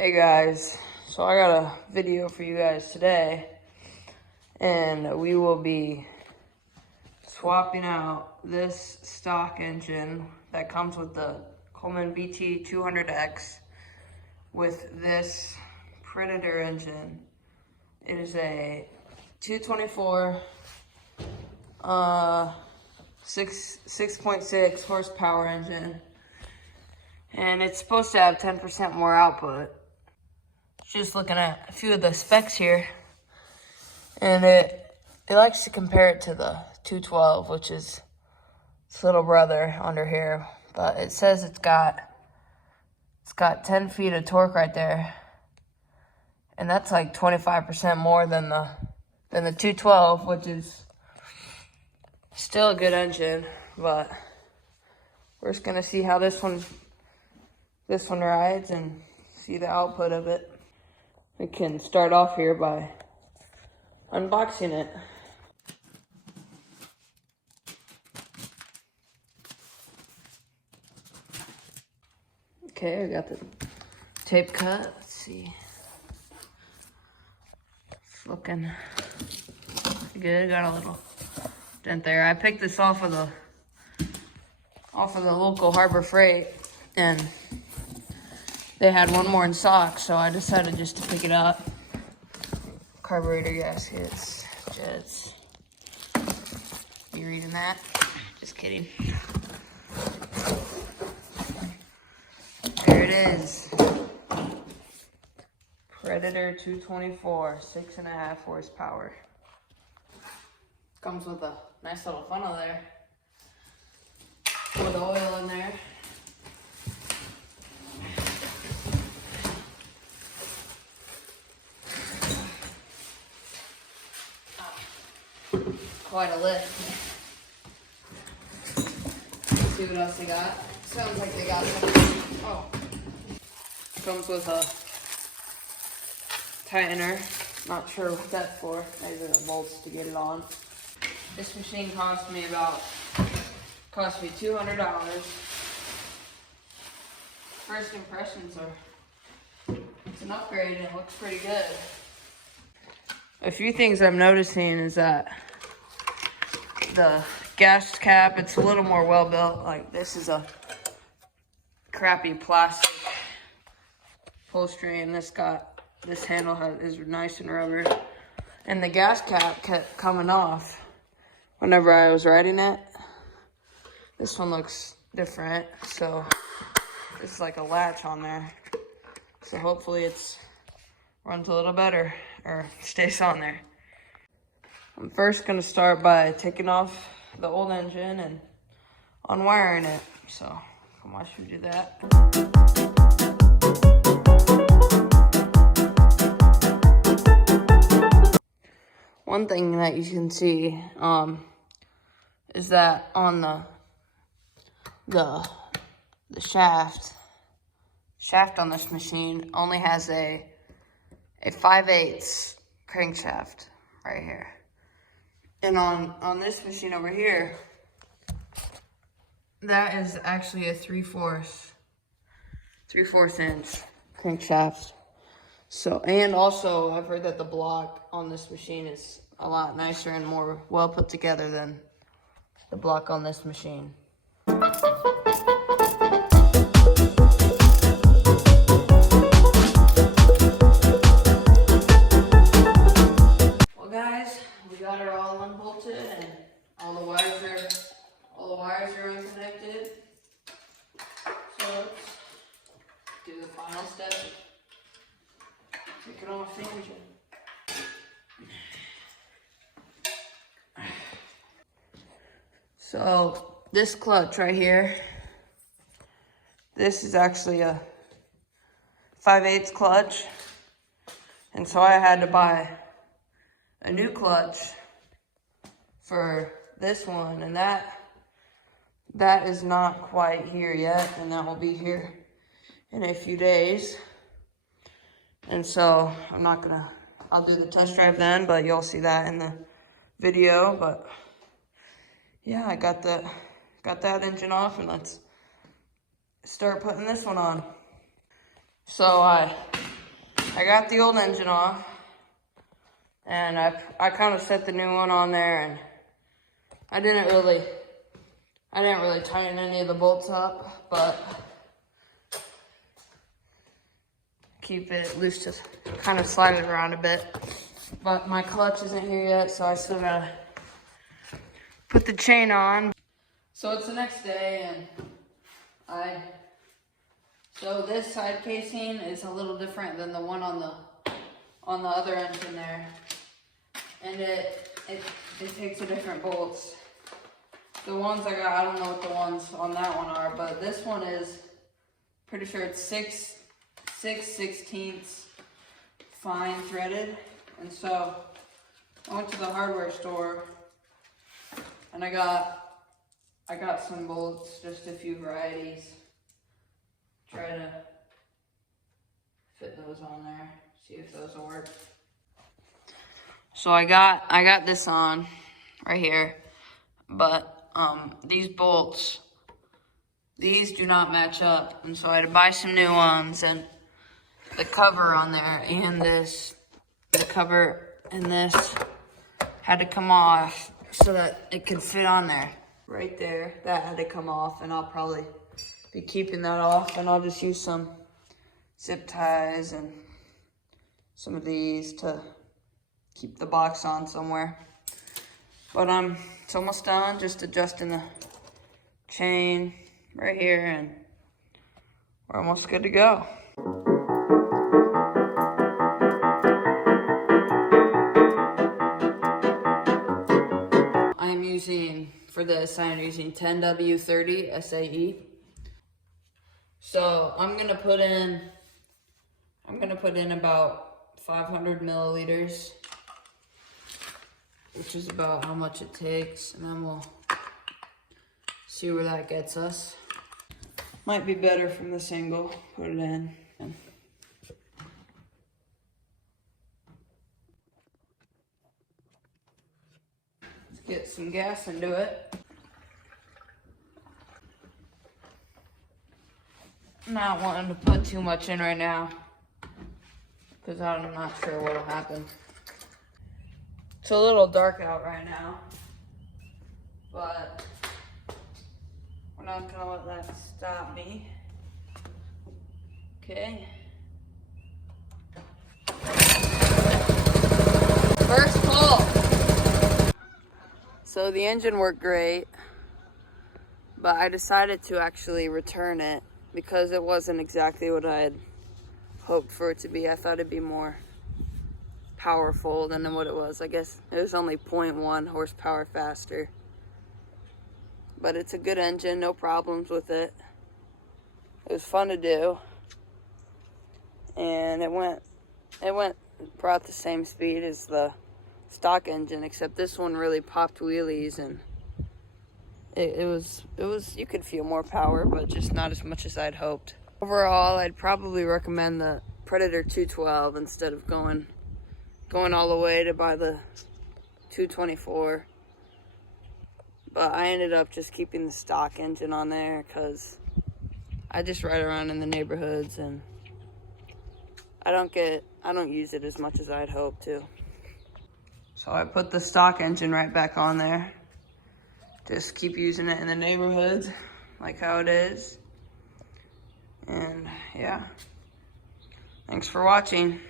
Hey guys, so I got a video for you guys today, and we will be swapping out this stock engine that comes with the Coleman BT200X with this Predator engine. It is a 224 6.6 horsepower engine, and it's supposed to have 10% more output. Just looking at a few of the specs here, and it likes to compare it to the 212, which is its little brother under here. But it says it's got 10 feet of torque right there, and that's like 25% more than the 212, which is still a good engine. But we're just gonna see how this one rides and see the output of it. We can start off here by unboxing it. Okay, I got the tape cut. Let's see. It's looking good. Got a little dent there. I picked this off of the local Harbor Freight, and they had one more in stock, so I decided just to pick it up. Carburetor gaskets, jets. You reading that? Just kidding. There it is. Predator 224, 6.5 horsepower. Comes with a nice little funnel there, with oil in there. Quite a lift. Let's see what else they got. Sounds like they got something. Oh. Comes with a tightener. Not sure what that's for. Maybe the bolts to get it on. This machine cost me $200. First impressions are, it's an upgrade and it looks pretty good. A few things I'm noticing is that the gas cap, it's a little more well built. Like, this is a crappy plastic upholstery, and this handle is nice and rubber. And the gas cap kept coming off whenever I was riding it. This one looks different, so this is like a latch on there. So hopefully it runs a little better, or stays on there. I'm first gonna start by taking off the old engine and unwiring it. So come watch me do that. One thing that you can see is that on the shaft on this machine only has a 5/8 crankshaft right here. And on this machine over here, that is actually a 3/4 inch crankshaft. So, and also I've heard that the block on this machine is a lot nicer and more well put together than the block on this machine. Well guys, we got her all unbolted and all the wires are unconnected. So let's do the final step. Take it off the engine. So this clutch right here, this is actually a 5/8 clutch. And so I had to buy a new clutch for this one, and that is not quite here yet, and that will be here in a few days. And so I'll do the test drive then, but you'll see that in the video. But yeah, I got that engine off, and let's start putting this one on. So I I got the old engine off, and I kind of set the new one on there, and I didn't really tighten any of the bolts up, but keep it loose to kind of slide it around a bit. But my clutch isn't here yet, so I still gotta put the chain on. So it's the next day, and so this side casing is a little different than the one on the other engine there, and it takes a different bolts. The ones I got, I don't know what the ones on that one are, but this one is pretty sure it's 6/16 fine threaded. And so I went to the hardware store, and I got some bolts, just a few varieties. Try to fit those on there, see if those will work. So I got this on right here, but these bolts, these do not match up, and so I had to buy some new ones, and the cover on there and the cover and this had to come off so that it could fit on there. Right there, that had to come off, and I'll probably be keeping that off, and I'll just use some zip ties and some of these to keep the box on somewhere. But it's almost done, just adjusting the chain right here, and we're almost good to go. For this, I'm using 10W30 SAE. So I'm gonna put in about 500 milliliters, which is about how much it takes, and then we'll see where that gets us. Might be better from this angle. Put it in. Let's get some gas into it. Not wanting to put too much in right now, because I'm not sure what'll happen. It's a little dark out right now, but we're not gonna let that stop me. Okay. First pull. So the engine worked great, but I decided to actually return it because it wasn't exactly what I had hoped for it to be. I thought it'd be more powerful than what it was. I guess it was only 0.1 horsepower faster. But it's a good engine, no problems with it. It was fun to do. And it went about the same speed as the stock engine, except this one really popped wheelies, and it was you could feel more power, but just not as much as I'd hoped. Overall, I'd probably recommend the Predator 212 instead of going all the way to buy the 224. But I ended up just keeping the stock engine on there because I just ride around in the neighborhoods, and I don't use it as much as I'd hoped to. So I put the stock engine right back on there. Just keep using it in the neighborhoods, like how it is. And yeah, thanks for watching.